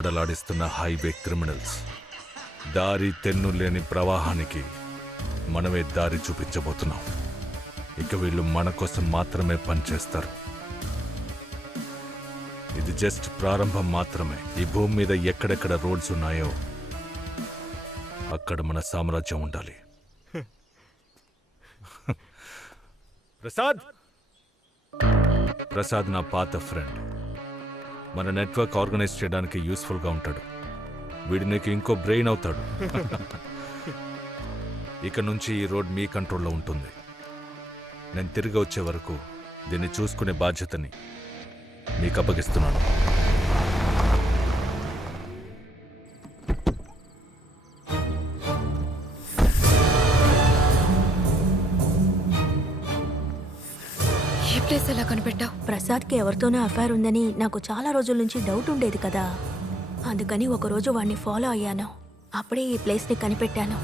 ఆడిస్తున్న highway criminals. దారి తెన్ను లేని ప్రవాహానికి మనమే దారి చూపించబోతున్నాం. ఇక వీళ్ళు మన కోసం మాత్రమే పనిచేస్తారు. ఇది జస్ట్ ప్రారంభం మాత్రమే. ఈ భూమి మీద ఎక్కడెక్కడ రోడ్స్ ఉన్నాయో అక్కడ మన సామ్రాజ్యం ఉండాలి. ప్రసాద్ నా పాత ఫ్రెండ్. మన నెట్వర్క్ ఆర్గనైజ్ చేయడానికి యూస్ఫుల్గా ఉంటాడు. వీడు నీకు ఇంకో బ్రెయిన్ అవుతాడు. ఇక నుంచి ఈ రోడ్ మీ కంట్రోల్లో ఉంటుంది. నేను తిరిగి వచ్చే వరకు దీన్ని చూసుకునే బాధ్యతని మీకు అప్పగిస్తున్నాను. ఏ ప్లేస్ ఎలా కనిపెట్టావు? ప్రసాద్కి ఎవరితోనో అఫైర్ ఉందని నాకు చాలా రోజుల నుంచి డౌట్ ఉండేది కదా. అందుకని ఒకరోజు వాడిని ఫాలో అయ్యాను. అప్పుడే ఈ ప్లేస్ని కనిపెట్టాను.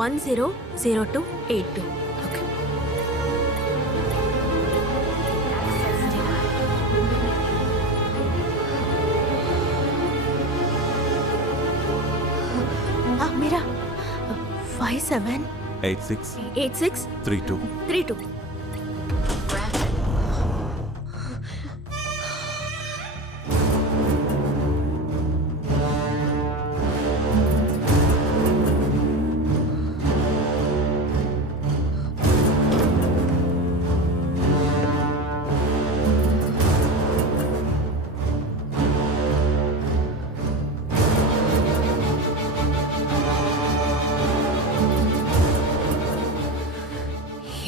వన్ 100282. ఓకే. మీరా 57 86 86 32 32.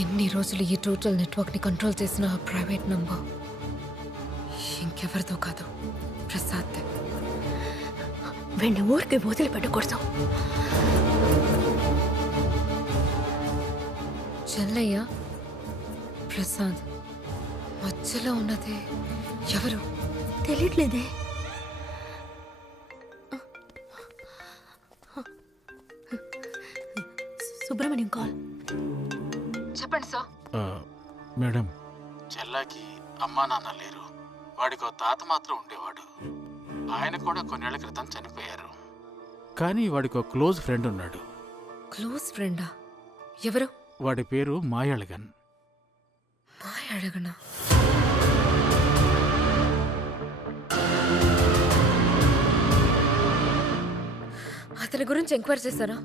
ఎన్ని రోజులు ఈ టోటల్ నెట్వర్క్ ని కంట్రోల్ చేసిన ఆ ప్రైవేట్ నంబర్ ఇంకెవరితో కాదు, ప్రసాద్. వీడిని ఊరికి వదిలిపెట్టకూడదు. చెల్లయ్య, ప్రసాద్ మధ్యలో ఉన్నది ఎవరు? తెలియట్లేదే. సుబ్రహ్మణ్యం కాల్. చెప్పండి సార్. మేడం, చెల్లాకి అమ్మా నాన్న లేరు. వాడికి ఓ తాత మాత్రం ఉండేవాడు. ఆయన కూడా కొన్నేళ్ల క్రితం చనిపోయారు. కానీ వాడికి ఒక క్లోజ్ ఫ్రెండ్ ఉన్నాడు. క్లోజ్ ఫ్రెండా? ఎవరు? వాడి పేరు మాయళగన్. మాయ అడగనా? అతని గురించి ఎంక్వైరీ చేశారా?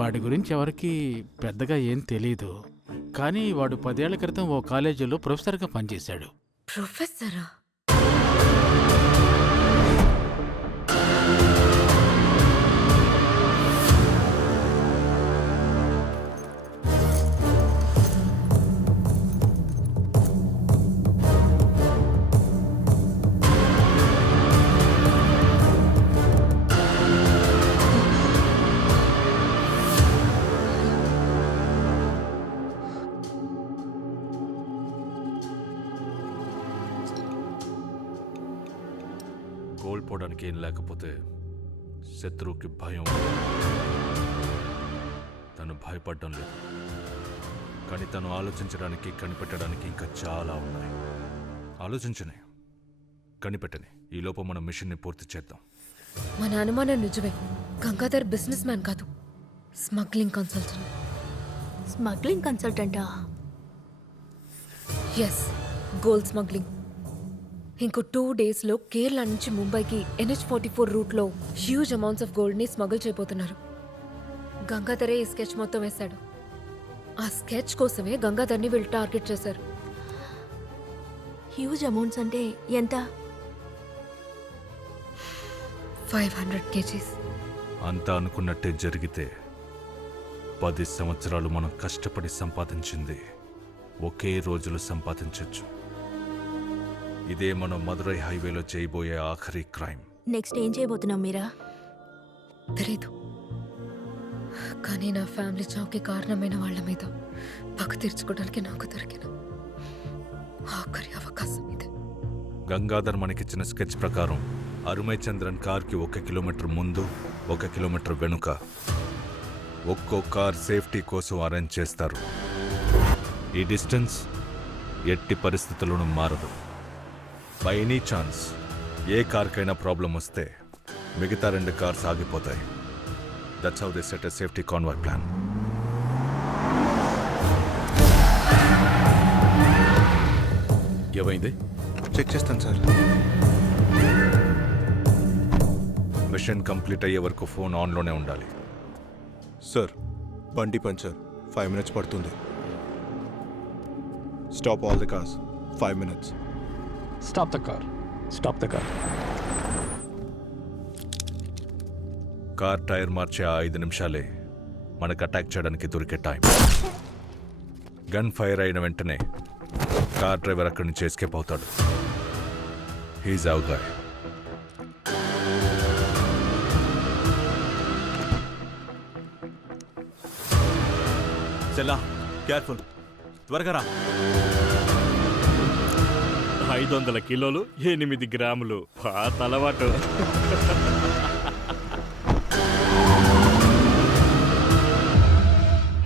వాడి గురించి ఎవరికి పెద్దగా ఏం తెలీదు. కానీ వాడు 10 ఏళ్ల క్రితం ఓ కాలేజీలో ప్రొఫెసర్గా పనిచేశాడు. ప్రొఫెసరా? కోల్పోవడానికి ఏం లేకపోతే శత్రువుకి భయం. తను భయపడడం లేదు, కానీ తను ఆలోచించడానికి, కనిపెట్టడానికి ఇంకా చాలా ఉన్నాయి. ఆలోచించని, కనిపెట్టని. ఈ లోపల మన మిషన్ని పూర్తి చేద్దాం. మన అనుమానం నిజమే. గంగాధర్ బిజినెస్ మ్యాన్ కాదు, స్మగ్లింగ్ కన్సల్టెంట్. స్మగ్లింగ్ కన్సల్టెంటా? Yes, gold smuggling. ఇంకో 2 డేస్లో కేరళ నుంచి ముంబైకి NH44 రూట్లో హ్యూజ్ అమౌంట్స్ ఆఫ్ గోల్డ్ని స్మగుల్ చేయబోతున్నారు. గంగాధరే ఈ స్కెచ్ మొత్తం వేశాడు. ఆ స్కెచ్ కోసమే గంగాధర్ని వీళ్ళు టార్గెట్ చేశారు. హ్యూజ్ అమౌంట్స్ అంటే ఎంత? 500 kgs. అంతా అనుకున్నట్టే జరిగితే 10 సంవత్సరాలు మనం కష్టపడి సంపాదించింది ఒకే రోజులో సంపాదించవచ్చు. ఇదే మనం మదురై హైవేలో చేయబోయే ఆఖరి క్రైమ్. నెక్స్ట్ ఏం చేయబోతున్నాం మీరా? తెలీదు, కానీ నా ఫ్యామిలీ చావుకి కారణమైన వాళ్ళ మీద పగ తీర్చుకోవడానికి నాకు దొరికిన ఆఖరి అవకాశం ఇది. గంగాధర్ మనకిచ్చిన స్కెచ్ ప్రకారం అరుమై చంద్రన్ కార్కి 1 కిలోమీటర్ ముందు, 1 కిలోమీటర్ వెనుక ఒక్కో కార్ సేఫ్టీ కోసం అరేంజ్ చేస్తారు. ఈ డిస్టెన్స్ ఎట్టి పరిస్థితుల్లోనూ మారదు. బై ఎనీ ఛాన్స్ ఏ కార్కైనా ప్రాబ్లం వస్తే మిగతా 2 కార్స్ ఆగిపోతాయి. That's how they set a safety convoy plan. ఏమైంది? చెక్ చేస్తాను సార్. మిషన్ కంప్లీట్ అయ్యే వరకు ఫోన్ ఆన్లోనే ఉండాలి. సార్ బండి పంచర్ 5 minutes పడుతుంది. Stop all the cars 5 minutes. Stop the car. Stop the car. Car tyre మార్చే ఆ 5 నిమిషాలే మనకు అటాక్ చేయడానికి దొరికే టైం. గన్ ఫైర్ అయిన వెంటనే కార్ డ్రైవర్ అక్కడి నుంచి ఎస్కేప్ అవుతాడు. He's our guy. చెల్లా కేర్ఫుల్, త్వరగా రా. 500 కిలోలు 8 గ్రాములు పాత అలవాటు.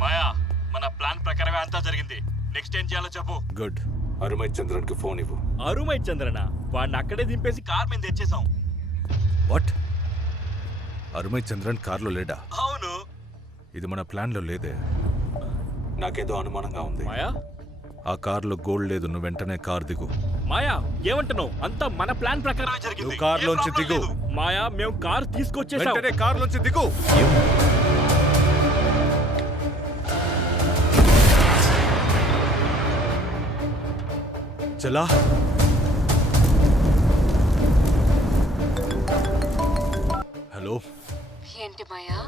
మాయా, మన ప్లాన్ ప్రకారమే అంతా జరిగింది. నెక్స్ట్ ఏం చేయాలో చెప్పు. గుడ్. అరుమై చంద్రన్కి ఫోన్ ఇవ్వు. అరుమై చంద్రన వాడిని అక్కడే దింపేసి కార్ మీద తెచ్చేసాం. వాట్? అరుమై చంద్రన్ కార్లో లేడా? అవును. ఇది మన ప్లాన్లో లేదే. నాకేదో అనుమానంగా ఉంది. మాయా, ఆ కార్లో గోల్డ్ లేదు. నువ్వు వెంటనే కార్ దిగు. మాయా ఏమంటున్నావు? అంతా మన ప్లాన్ ప్రకారమే జరిగింది. నువ్వు కార్లోంచి ఏ ప్రాబ్లం దిగు. లేదు. మాయా, మేము కార్ తీసుకొచ్చేసాం. వెంటనే కార్లోంచి దిగు. చలా. హలో. ఏంటి మాయా,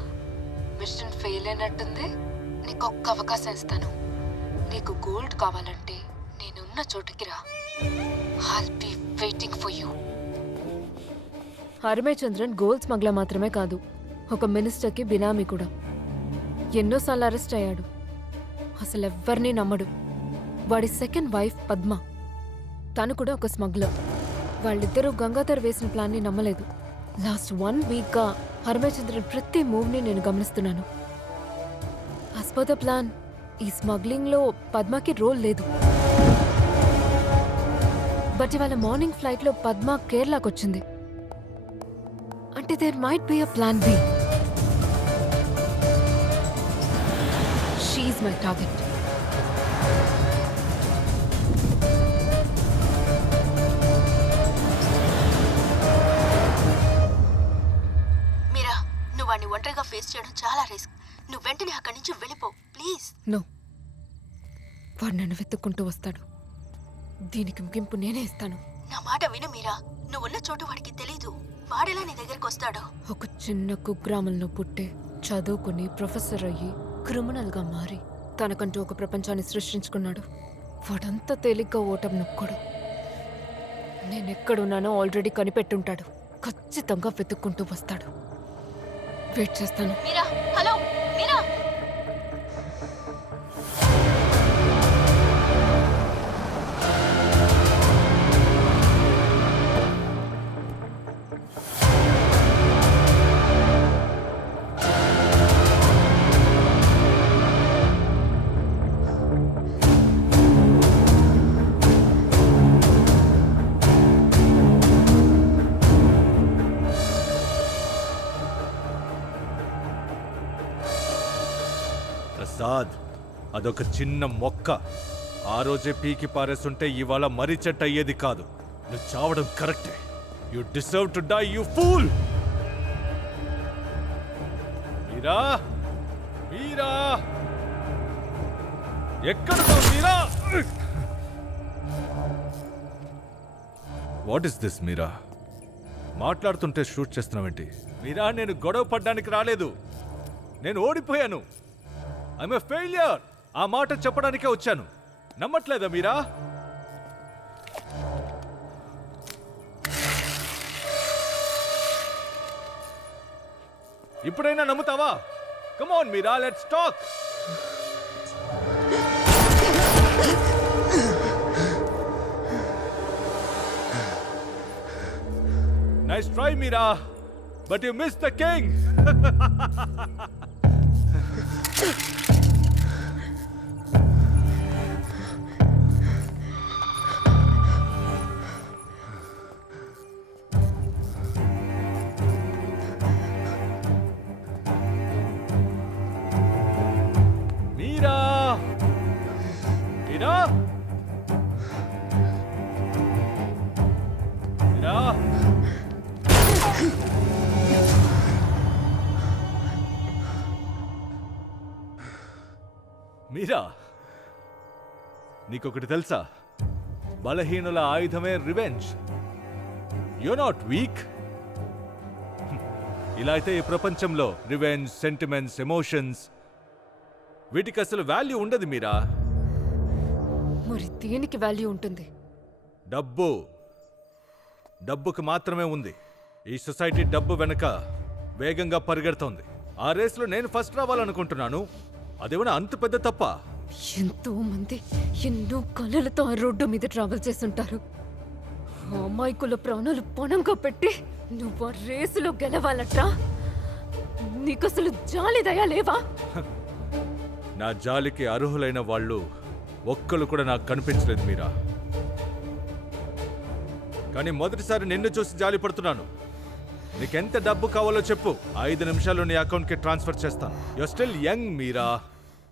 మిషన్ ఫెయిల్ అయినట్టుంది. నీకు ఒక్క అవకాశం ఇస్తాను. నీకు గోల్డ్ కావాలంటే నేనున్న చోటుకి రా. I'll be waiting for you. హరిమే చంద్రన్ గోల్డ్ స్మగ్లర్ మాత్రమే కాదు, ఒక మినిస్టర్కి బినామీ కూడా. ఎన్నోసార్లు అరెస్ట్ అయ్యాడు. అసలు ఎవ్వరినీ నమ్మడు. వాడి సెకండ్ వైఫ్ పద్మ, తను కూడా ఒక స్మగ్లర్. వాళ్ళిద్దరూ గంగాధర్ వేసిన ప్లాన్ని నమ్మలేదు. లాస్ట్ 1 weekగా హరిమచంద్రన్ ప్రతి మూవ్ని నేను గమనిస్తున్నాను. యాజ్ పర్ ద ప్లాన్ ఈ స్మగ్లింగ్లో పద్మకి రోల్ లేదు. బట్ ఇవాళ మార్నింగ్ ఫ్లైట్లో పద్మ కేరళకు వచ్చింది. అంటే there might be a plan B. She's my target. వాడిని ఒంటరిగా ఫేస్ చేయడం చాలా రిస్క్. నువ్వు వెంటనే అక్కడి నుంచి వెళ్ళిపో ప్లీజ్. నో, వాడు నన్ను వెతుక్కుంటూ వస్తాడు. దీనికి ముగింపు నేనే ఇస్తాను. నా మాట విను మీరా, నువ్వున్న చోటు వాడికి తెలీదు. వాడెలా నీ దగ్గరికి వస్తాడు? ఒక చిన్న కుగ్రామంలో పుట్టే, చదువుకుని ప్రొఫెసర్ అయ్యి క్రిమినల్గా మారి తనకంటూ ఒక ప్రపంచాన్ని సృష్టించుకున్నాడు. వాడంతా తేలిగ్గా ఓటం నొక్కడు. నేనెక్కడున్నానో ఆల్రెడీ కనిపెట్టుంటాడు. ఖచ్చితంగా వెతుక్కుంటూ వస్తాడు. వెయిట్ చేస్తాను. మీరా, హలో మీరా. ప్రసాద్, అదొక చిన్న మొక్క. ఆ రోజే పీకి పారేస్తుంటే ఇవాళ మరీ చెట్టు అయ్యేది కాదు. నువ్వు చావడం కరెక్టే. You deserve to die, you fool. Meera, Meera, ఎక్కడున్నావు Meera? What is this Meera? మాట్లాడుతుంటే షూట్ చేస్తున్నావేంటి? మీరా, నేను గొడవ పడ్డానికి రాలేదు. నేను ఓడిపోయాను. I'm a failure. ఆ మాట చెప్పడానికే వచ్చాను. నమ్మట్లేదా మీరా? ఇప్పుడైనా నమ్ముతావా? Come on Meera, let's talk. Nice try Meera, but you miss the king. Meera Meera Meera నీకొకటి తెలుసా, బలహీనుల ఆయుధమే రివెంజ్. You not weak. ఇలా అయితే ఈ ప్రపంచంలో రివెంజ్, సెంటిమెంట్స్, ఎమోషన్స్ వీటికి అసలు వాల్యూ ఉండదు మీరా. మరి దేనికి వాల్యూ ఉంటుంది? డబ్బు. డబ్బుకు మాత్రమే ఉంది. ఈ సొసైటీ డబ్బు వెనక వేగంగా పరిగెడుతోంది. ఆ రేసులో నేను ఫస్ట్ రావాలనుకుంటున్నాను. అదేమన్నా అంత పెద్ద తప్ప? ఎంతో మంది ఎన్నో కళలతో ఆ రోడ్డు మీద ట్రావెల్ చేస్తుంటారు. ఆ అమాయకుల ప్రాణాలు పణంగా పెట్టి నువ్వు ఆ రేసులో గెలవాలట్రా? నీకసలు జాలి దయా లేవా? నా జాలికి అర్హులైన వాళ్ళు ఒక్కరు కూడా నాకు కనిపించలేదు మీరా. కానీ మొదటిసారి నిన్ను చూసి జాలి పడుతున్నాను. నీకెంత డబ్బు కావాలో చెప్పు, 5 నిమిషాల్లో నీ అకౌంట్కి ట్రాన్స్ఫర్ చేస్తాను. You still young Meera.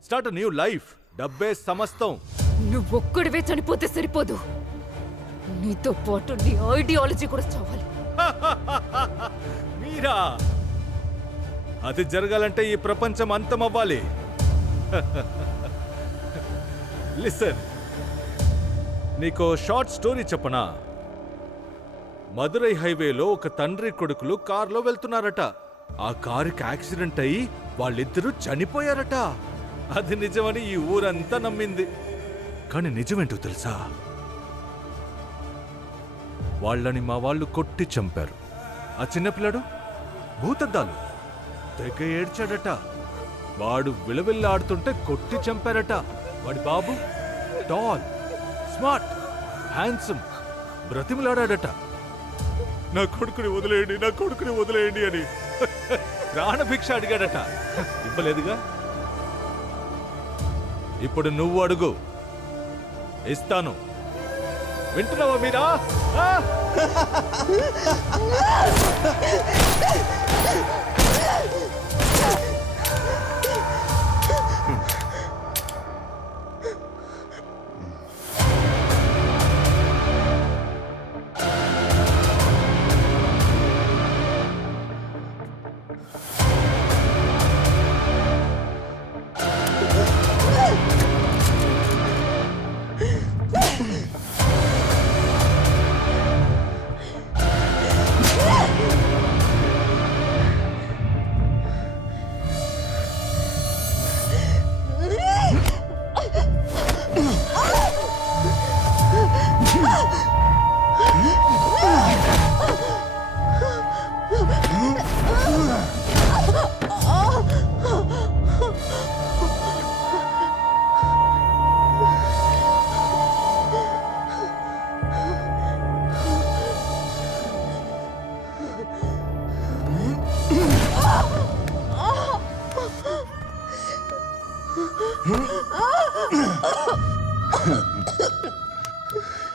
Start new life. డబ్బే సమస్తం. నువ్వొక్కడివే చనిపోతే సరిపోదు, నీతో పాటు నీ ఐడియాలజీ కూడా చావాలి. మీరా, అది జరగాలంటే ఈ ప్రపంచం అంతమవ్వాలి. లిసన్, నీకో షార్ట్ స్టోరీ చెప్పనా? మదురై హైవేలో ఒక తండ్రి కొడుకులు కారులో వెళ్తున్నారట. ఆ కారుకి యాక్సిడెంట్ అయి వాళ్ళిద్దరూ చనిపోయారట. అది నిజమని ఈ ఊరంతా నమ్మింది. కానీ నిజమేంటో తెలుసా? వాళ్ళని మా వాళ్ళు కొట్టి చంపారు. ఆ చిన్నపిల్లాడు భూతద్దాలు తెగ ఏడ్చాడట. వాడు విలవిల్లాడుతుంటే కొట్టి చంపారట. వాడి బాబు టాల్, స్మార్ట్, హ్యాండ్సమ్ బ్రతిమలాడాడట. నా కొడుకుని వదిలేయండి, నా కొడుకుని వదిలేయండి అని ప్రాణభిక్ష అడిగాడట. ఇవ్వలేదుగా. ఇప్పుడు నువ్వు అడుగు, ఇస్తాను. వింటున్నావా మీరా?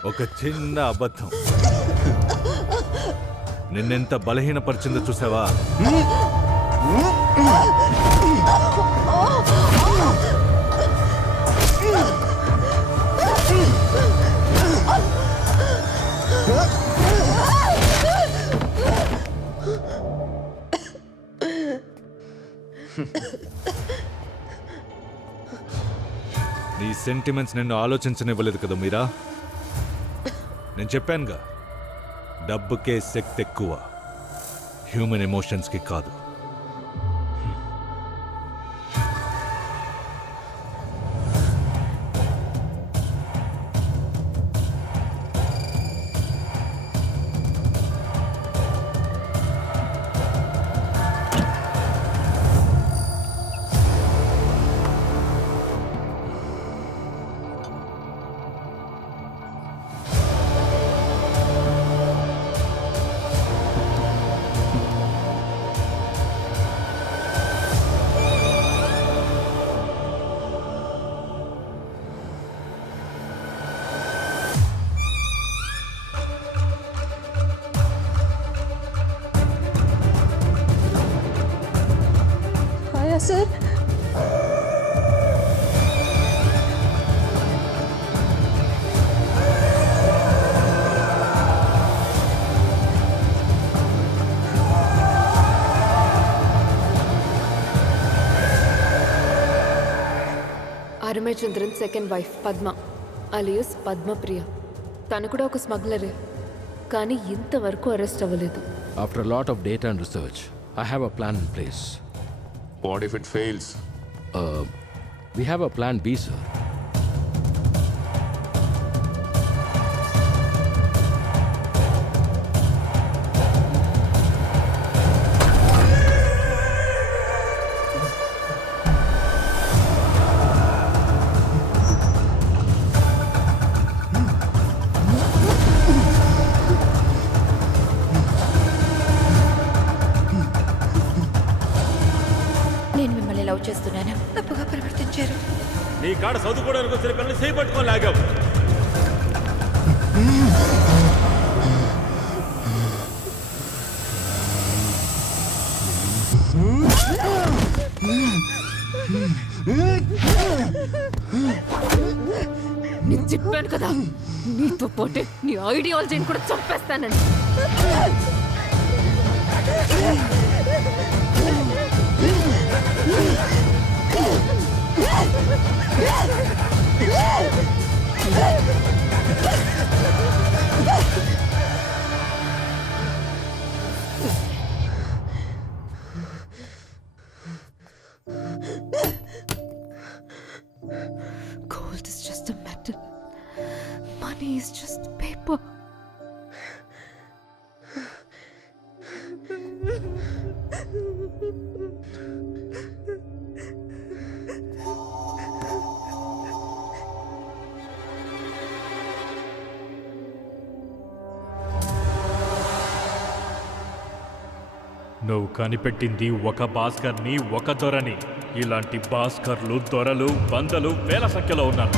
ఒక చిన్న అబద్ధం నిన్నెంత బలహీనపరిచిందో చూసావా? నీ సెంటిమెంట్స్ నిన్ను ఆలోచించనివ్వలేదు కదా మీరా. నేను చెప్పానుగా, డబ్బుకే శక్తి ఎక్కువ, హ్యూమన్ ఎమోషన్స్కి కాదు. आया सर। అరుమేచంద్రన్ second wife Padma alias Padmapriya. తను కూడా ఒక స్మగ్లరే, కానీ ఇంతవరకు అరెస్ట్ అవ్వలేదు. After a lot of data and research, I have a plan in place. What if it fails? We have a plan B, sir. నేను మిమ్మల్ని లవ్ చేస్తున్నాను. తప్పుగా ప్రవర్తించారు. నీ కాడ చదువుకోవడానికి వచ్చిన పిల్లల్ని చేయి పట్టుకొని లాగావు. నేను చెప్పాను కదా, నీతో పోతే నీ ఐడియాలజీని కూడా చంపేస్తానని. Gold is just a metal. Money is just paper. నువ్వు కనిపెట్టింది ఒక భాస్కర్ని, ఒక దొరని. ఇలాంటి భాస్కర్లు, దొరలు, బందలు వేల సంఖ్యలో ఉన్నారు.